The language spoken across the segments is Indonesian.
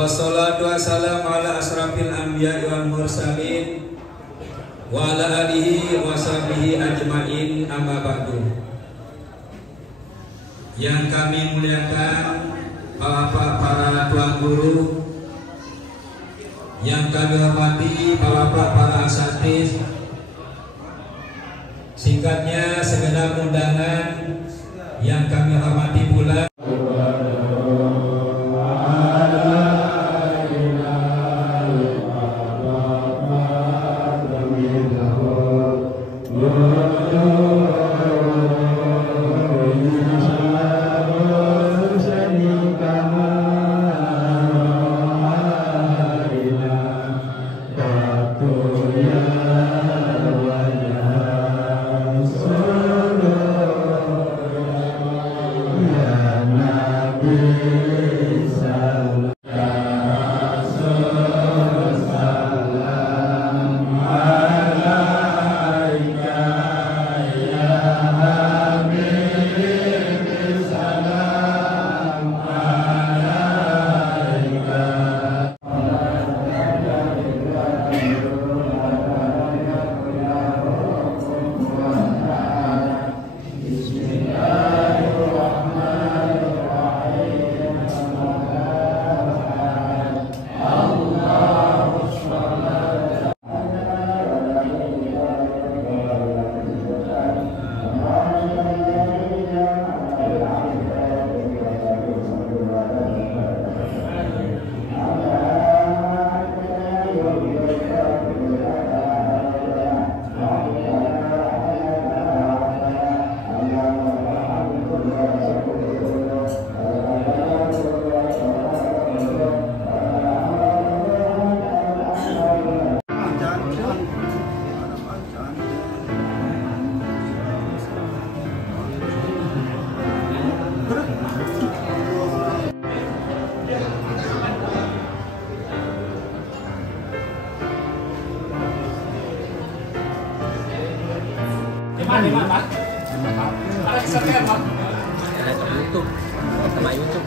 Wassalatu wassalamu ala asrafil anbiya wal mursalin wa ala alihi wa sahbihi ajmain, amma ba'du. Yang kami muliakan Bapak para tuan guru, yang kami hormati Bapak para asatidz, singkatnya segenap undangan yang kami hormati pula. Di mana, Pak? Ada kesekian, Pak? Ada YouTube, sama YouTube.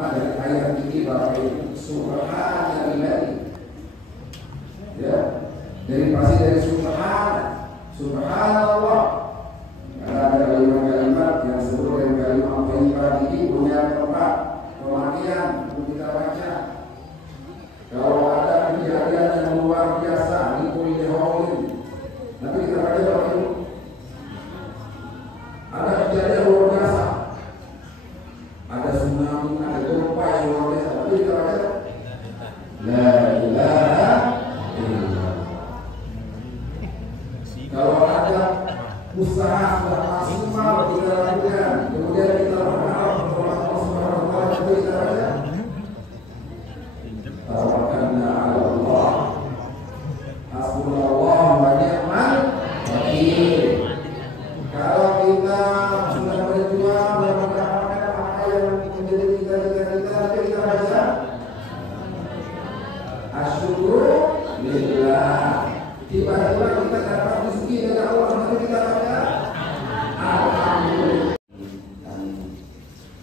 Dari ayat ini Bapak Ibu, subhanallah, ya, dari pasti dari subhanallah. Karena ada kalimat-kalimat yang sebut dengan kalimat thayyibah ini punya tempat pemakaian untuk kita baca. Kalau ada kejadian yang luar biasa di kulli haulin, nanti kita baca Bapak Ibu. Ada kejadian luar biasa, ada tsunami, ada gempa yang luar biasa, tapi kita baca la ilaha illallah. Kalau ada usaha sudah maksimal kita lakukan, kemudian kita berharap kepada Allah Subhanahu wa taala, kita baca tawakkalna 'ala Allah, hasbunallah wa ni'mal wakil. Kalau kita sudah berjuang dan mendapatkan apa yang menjadi cita-cita kita, kita baca asyukru lillah. Tiba-tiba kita dapat rezeki dari Allah, nanti kita baca alhamdulillah.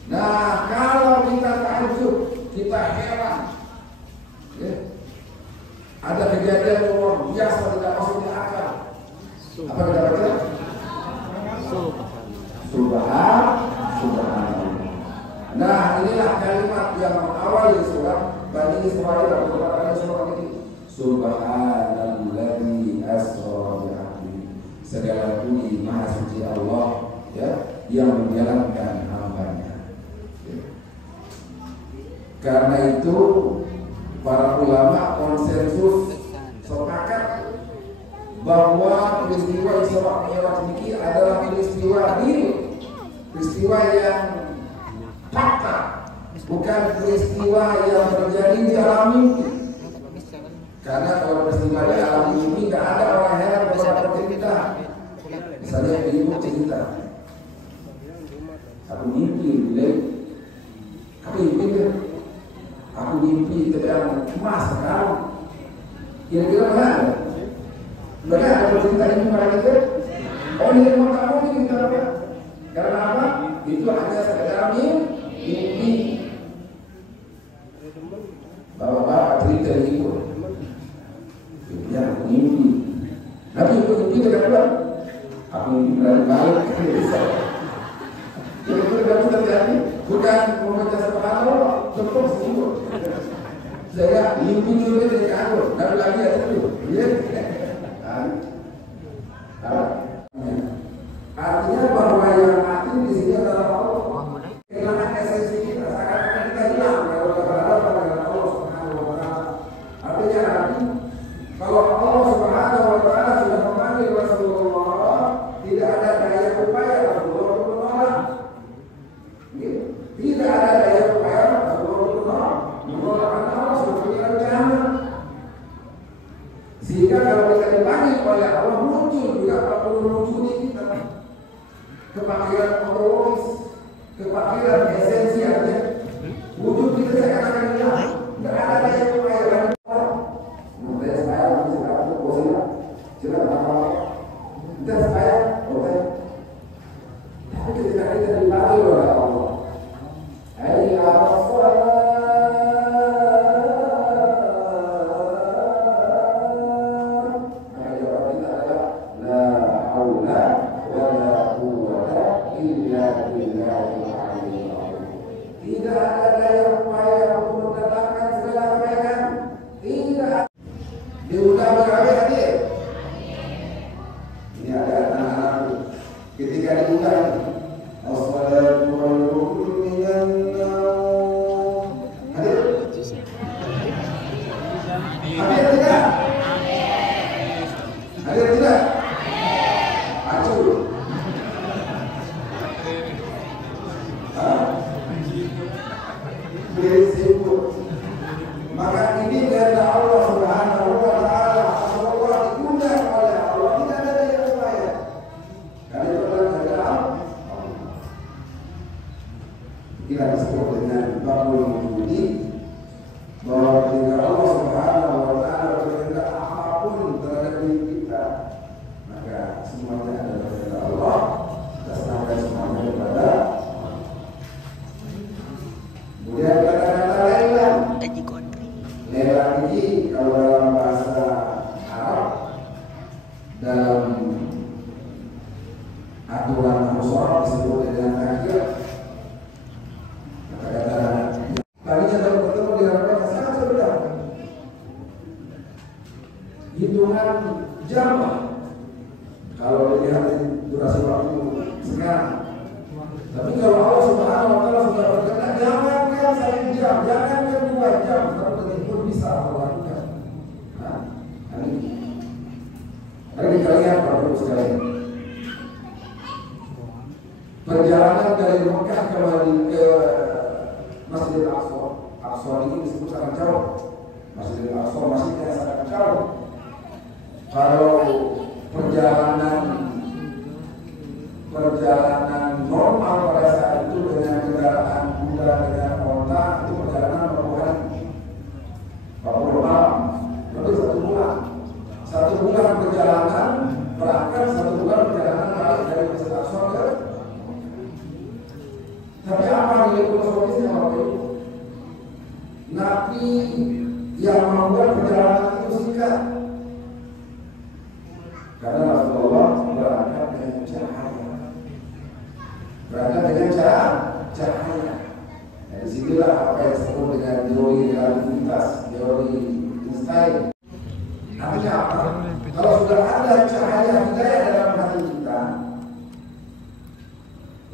Nah, kalau kita ta'ajub, kita heran, ya, ada kejadian luar biasa tidak masuk di akal, apa kita baca? Subhanallah. Nah, inilah kalimat yang mengawali surah Bani Israil, pada surah ini. Subhanalladzi asra bi 'abdihi. Segala puji maha suci Allah, ya, yang menjalankan hamba-Nya. Ya. Karena itu para ulama konsensus sepakat bahwa peristiwa Isra Mi'raj ini adalah peristiwa real, peristiwa yang fakta, bukan peristiwa yang terjadi di alam mimpi. Karena kalau peristiwa di alam mimpi nggak ada orang heran kalau cerita. Misalnya ibu cerita, aku mimpi, aku mimpi terbang emas sekarang. Kira-kira mana? Benar ada cerita ini pada kita? Oh ini rumah kamu ini kita apa? Karena apa? Itu hanya sekedar mimpi. Bapak cerita itu, ya aku mimpi. Tapi aku mimpi terkadang aku mimpi berani balik. Kira-kira kamu terjadi? Bukan membaca subhanallah, cukup semua. Saya mimpi juga dari aku, lalu lagi ada itu. Artinya bahwa yang mati di sini adalah Allah. Kehilangan esensi kita, seakan-akan kita hilang kalau berada pada Allah Subhanahu wa Ta'ala. Artinya kalau Allah Subhanahu wa Ta'ala sudah memanggil Rasulullah, tidak ada daya upaya Rasulullah untuk menolak. Tidak ada daya upaya Rasulullah menolak Allah sebagai rencana. Sehingga kalau kita dipanggil oleh Allah muncul juga apa muncul di kita. Kepanggilan ontologis, kepanggilan esensi artinya wujud kita seakan-akan hilang. Tidak ada daya upaya lagi. Saya sekarang bosan. Silakan apa-apa. Kita saya bosan. Tapi ketika kita dipanggil oleh Allah, ayat Allah. Tidak ada daya upaya untuk mendatangkan segala kebaikan. Tidak. Diulang berkali hadir. Ini ada anak-anak ketika diulang. Assalatu alaikum minan nar. Hadir? Hadir tidak? Hadir tidak? Acur. Berisiko. Maka ini dari Allah Subhanahu wa Ta'ala. Rasulullah diundang oleh Allah, tidak ada daya upaya. Karena itu adalah dari Allah. Kita disebut dengan babul wujudi, bahwa ketika Allah Subhanahu wa Ta'ala berkehendak apapun terhadap diri kita, maka semuanya adalah dari Allah. Kita serahkan semuanya kepada. Kemudian kata-kata lelang ini kalau dalam bahasa Arab, dalam aturan musyarah disebut dengan takdir. Kata-kata tadinya kalau bertemu di dalam sangat berbeda. Hitungan jam kalau dilihat durasi waktu sekarang. Tapi kalau Allah Subhanahu wa Ta'ala sudah berkata, jangankan 1 jam, jangankan 2 jam, kalau pun bisa melakukan. Nah, ini. Mari kita lihat Bapak Ibu sekalian. Perjalanan dari Mekah ke Masjidil Aqsa. Aqsa ini disebut sangat jauh. Masjidil Aqsa masjidnya sangat jauh. Kalau perjalanan normal pada saat itu dengan kendaraan kuda dengan onta itu perjalanan berapa hari? 40 malam, lebih 1 bulan. 1 bulan perjalanan berangkat, 1 bulan perjalanan balik dari Masjid Aqsa ke. Tapi apa nilai filosofisnya Bapak Ibu? Nabi yang membuat perjalanan itu singkat. Karena Rasulullah berangkat dengan cahaya. Berangkat dengan cahaya. Nah, disinilah apa yang disebut dengan teori relativitas, teori Einstein. Artinya apa? Kalau sudah ada cahaya hidayah dalam hati kita,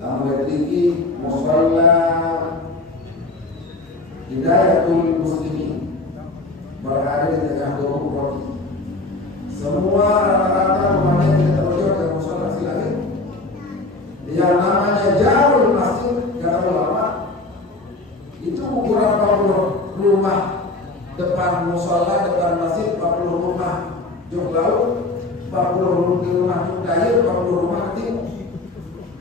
yang memiliki musalla hidayatul muslimin, berada di tengah 20 roti. Semua rata-rata rumahnya tidak terjauh dari musalla silakan. Yang namanya jauh musola depan masjid 40 rumah juk laut, 40 rumah juk dayur, 40 rumah timur.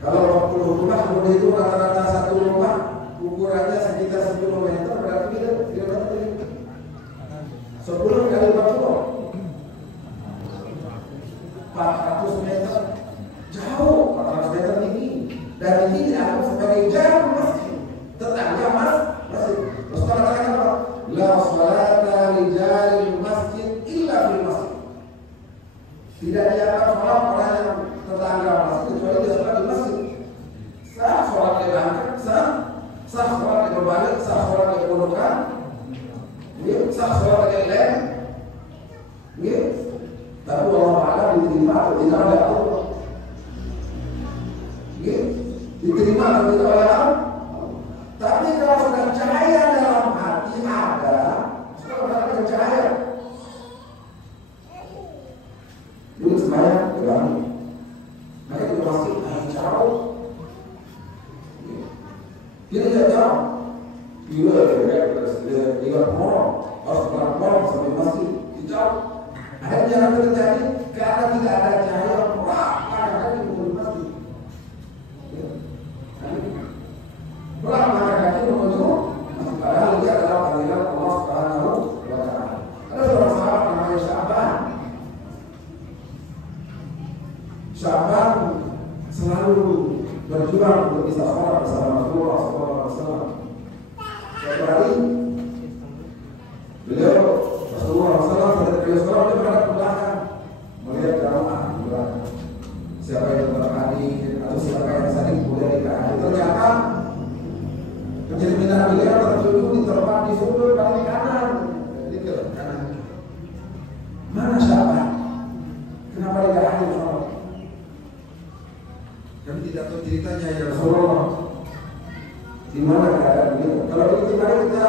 Kalau 40 rumah kemudian itu rata-rata satu rumah ukurannya sekitar 10 meter, berarti kita 10 kali 40 400 meter, jauh 400 meter tinggi, dan ini dianggap sebagai jarum masjid, tetangga masjid. Terus katakan apa? La sholata li jaril masjid illa fil masjid. Tidak dianggap sholat orang yang tetangga masjid kecuali dia sholat di masjid. Sah sholat di bangkit, sah sholat di berbalik, sah sholat di kebunukan, sah sholat di lem. Tapi Allah Ta'ala diterima atau tidak oleh Allah. Diterima atau tidak oleh Allah. Tapi kalau sudah cahaya dalam hati ada, sudah cahaya. Dulu sembahyang berani. Maka kita masih jauh. Kita tidak jauh. Bila dia orang harus pelan-pelan sampai masjid jauh. Ada jalan terjadi karena tidak ada cahaya. Wah, maka di masjid. Maka kaki menuju masjid. Padahal dia adalah panggilan Allah Subhanahu wa Ta'ala. Ada seorang sahabat namanya Sya'ban selalu berjuang untuk bisa sholat bersama Rasulullah SAW. Suatu hari beliau Rasulullah SAW dari sholat dia berada ke belakang melihat jamaah di belakang. Siapa yang terhadir atau siapa yang saling boleh dikaji. Ternyata kecerminan beliau tertuju di tempat di sudut paling kanan. Di kanan. Mana Sya'ban? Kenapa dia hadir sholat? Kami tidak tahu ceritanya ya Rasulullah. Di mana keadaan beliau? Kalau begitu mari kita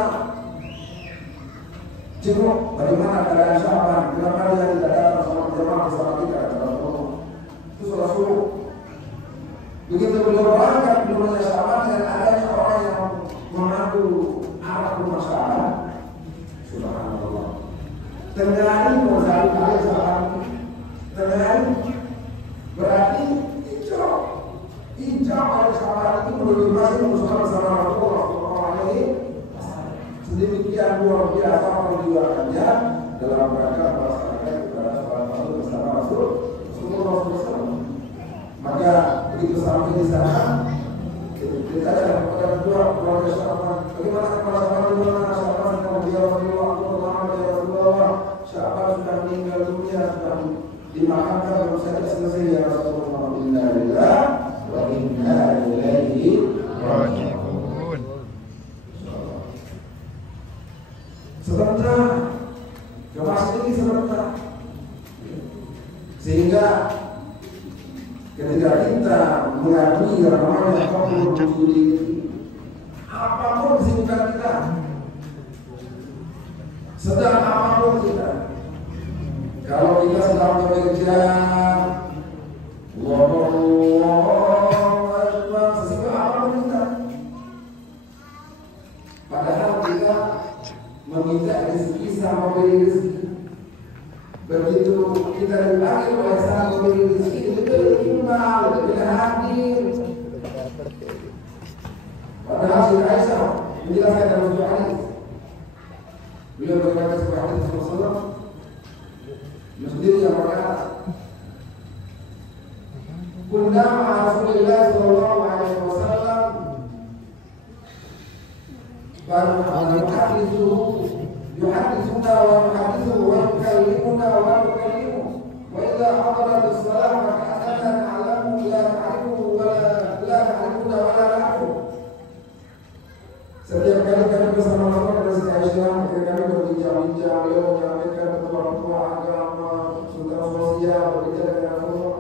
jenguk bagaimana keadaan Sya'ban. Kenapa dia tidak datang sholat jamaah bersama kita? Rasulullah. Itu Rasul. Begitu beliau berangkat di rumah Sya'ban dan adanya orang yang mengaku arah rumah Sya'ban. Subhanallah. Tengah mau dari kali Sya'ban. Tengah berarti hijau oleh Sya'ban itu menuju masjid bersama Rasulullah SAW. Sedemikian luar biasa perjuangannya dalam rangka melaksanakan ibadah sholat fardu bersama Rasulullah SAW. Maka begitu sampai di sana, kita ada kepada kedua keluarga Sya'ban. Bagaimana kepada Sya'ban sedang dia Rasulullah SAW. Sya'ban sudah meninggal dunia, sudah dimakamkan baru saja selesai ya Rasulullah. Innalillah wa inna ilaihi raji'un. Sebentar ke masjid ini sebentar, sehingga ketika kita mengakui yang namanya qaulul judi, apapun kesibukan kita, sedang apapun kita, kalau kita sedang bekerja, Allahu Akbar, sesibuk apapun kita, padahal kita meminta rezeki sama memberi rezeki. Begitu kita dipanggil oleh sang memberi rezeki, kita berimbang, kita hadir. Padahal Siti Aisyah menjelaskan dalam sebuah hadis. Beliau berkata sebuah hadis Rasulullah, sendiri yang berkata, "Kunna ma'a Rasulillah sallallahu alaihi wasallam يحدثنا ونحدثه ويكلمنا ونكلمه وإذا حضرت الصلاة فكأننا نعلمه لا نعرفه ولا نعرفنا ولا نعرفه." Setiap kali kami bersama Rasul dan Siti Aisyah, ketika kami berbincang-bincang, beliau menyampaikan ketua-ketua agama, saudara sosial, berbicara dengan Rasulullah.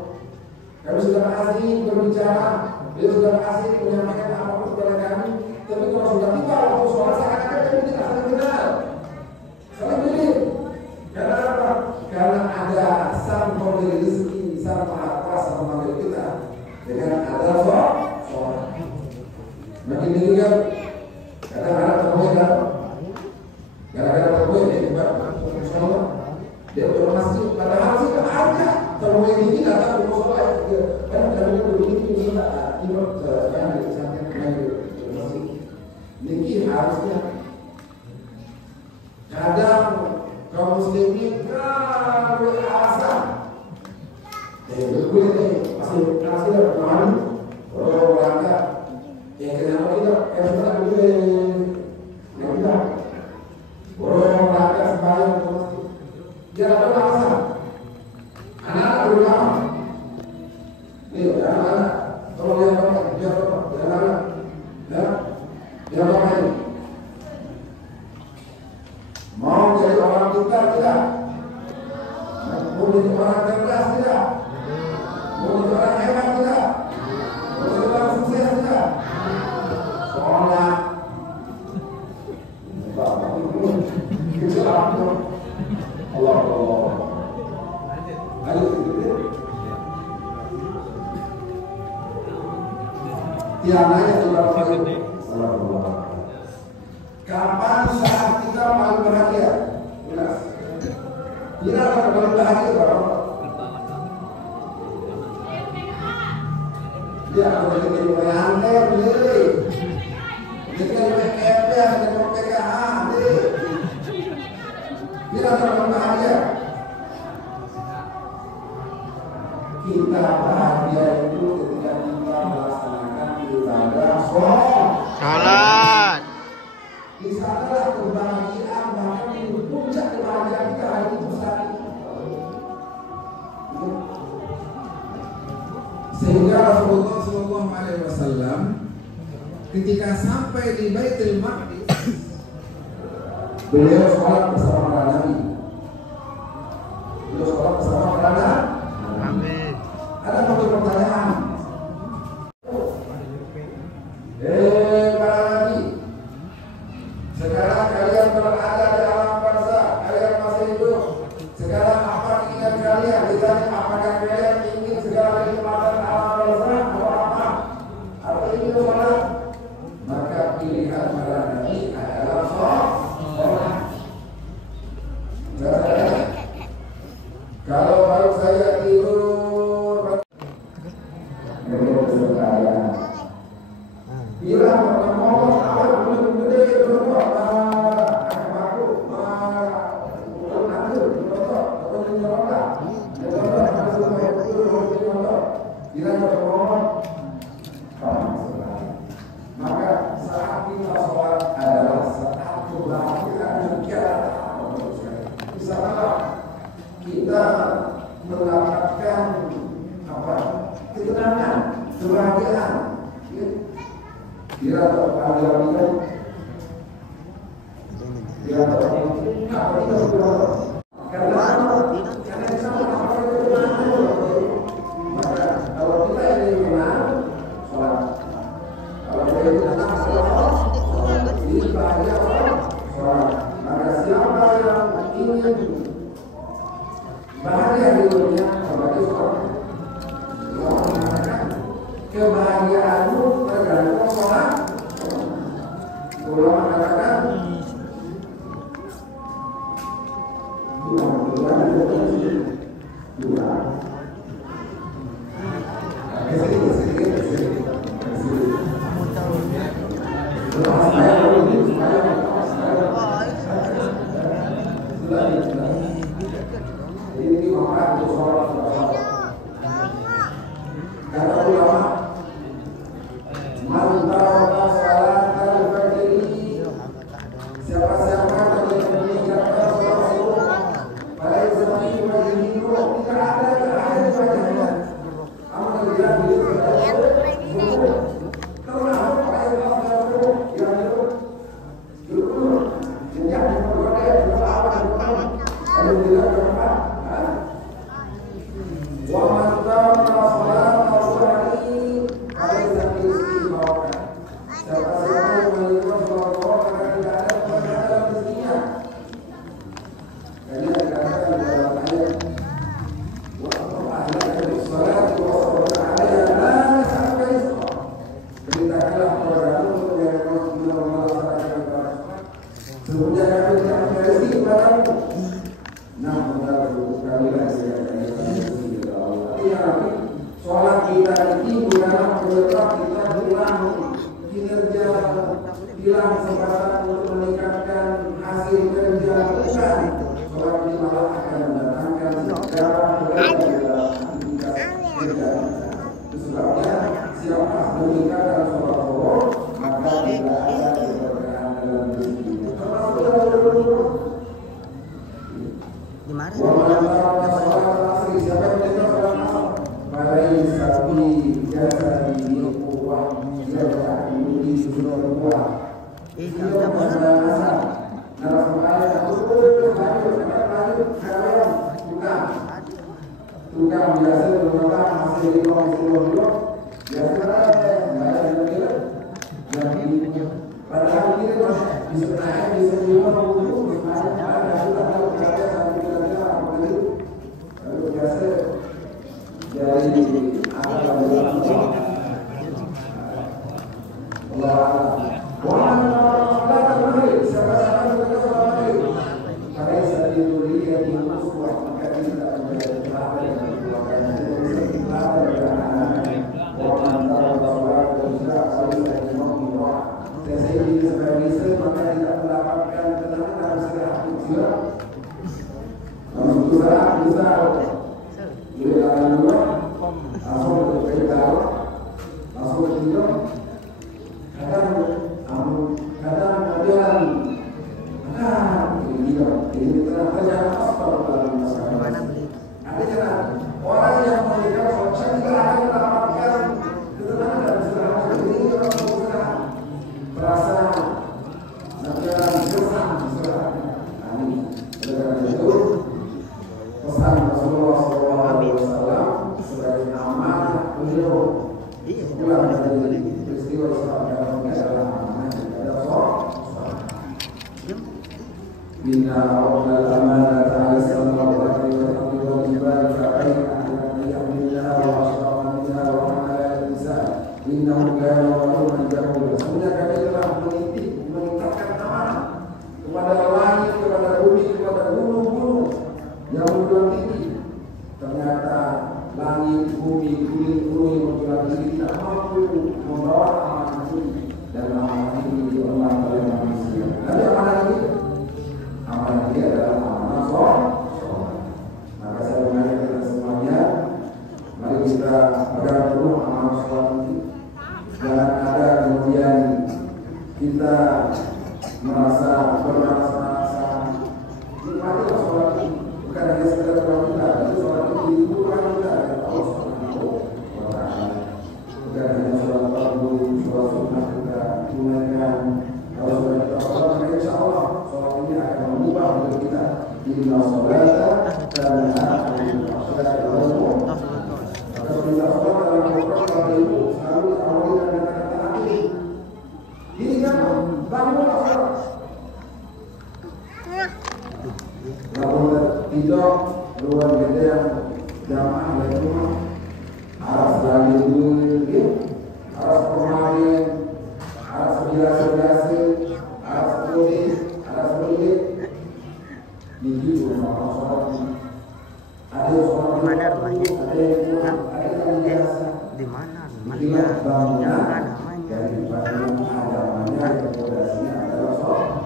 Kami sudah asik berbicara, beliau sudah asik menyampaikan apa-apa kepada kami. Tapi kalau sudah tiba waktu sholat, seakan-akan kami tidak saling kenal, saling mirip. Karena apa? Karena ada sang pemberi rezeki, sang maha kuasa memanggil kita dengan ada sholat. Makin mirip kan? Kadang-kadang terbuat, kadang-kadang terbuat, Kalau ini datang ke musola kan dari begini minta imam yang disampaikan dari niki harusnya kadang kaum muslimin kalau alasan boleh masih berteman orang berangkat kenapa kita kita boleh kita orang berangkat sembahyang ke masjid dia ada alasan anak-anak berulama nih anak-anak kalau dia anak-anak dia apa ini mau jadi orang pintar tidak mau jadi orang cerdas tidak mau jadi orang hebat tidak mau jadi orang sukses tidak soalnya Allah tiananya kapan saat kita paling bahagia? Kita akan paling bahagia berapa? Dia akan jadi penyantai, beli. Dia jadi PKP, jadi PKH, beli. Kita akan paling bahagia. Kita bahagia itu ketika kita melaksanakan ibadah sholat. Di sanalah kebahagiaan bahkan di puncak kebahagiaan kita hari itu saat itu. Sehingga Rasulullah SAW ketika sampai di Baitul Maqdis beliau sholat bersama para nabi. Beliau sholat bersama para nabi. Amin. Ada satu pertanyaan. Para nabi, sekarang kalian berada di alam barzakh, kalian masih hidup. Sekarang apa keinginan kalian? Ditanya apakah kalian ingin segala kenikmatan alam barzakh atau apa? Atau ingin sholat? Maka pilihan para nabi adalah sholat. Kalau baru saya tidur, bilang maka saat kita sholat adalah saat kebahagiaan di sana kita mendapatkan apa? Ketenangan, kebahagiaan. Dia ada kita karena kalau kita ini benar sholat, kalau kita tidak sholat, ini bahagia sholat. Maka siapa yang ingin bahagia di dunia sebagai sholat, kebahagiaanmu tergantung sholat. maksudnya sholat kita ini bukanlah penyebab kita hilang kinerja, hilang kesempatan untuk meningkatkan hasil kerja, bukan. Sholat ini malah akan mendatangkan segala aktivitas kerja. Sebabnya siapa meningkatkan sholat zuhur maka tidak ada keberkahan dalam rezeki. Dimarahin. Siapa yang menjaga sholat asar? Barai sapi biasa di kuah dia akan di surau kuah. Dia sholat asar. Narasumber tukang biasa berkata masih di bawah 10 kilo biasa yang padahal ini kan bisa naik bisa 50 biasa dari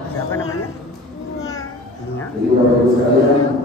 Siapa namanya? Jadi Bapak Ibu sekalian,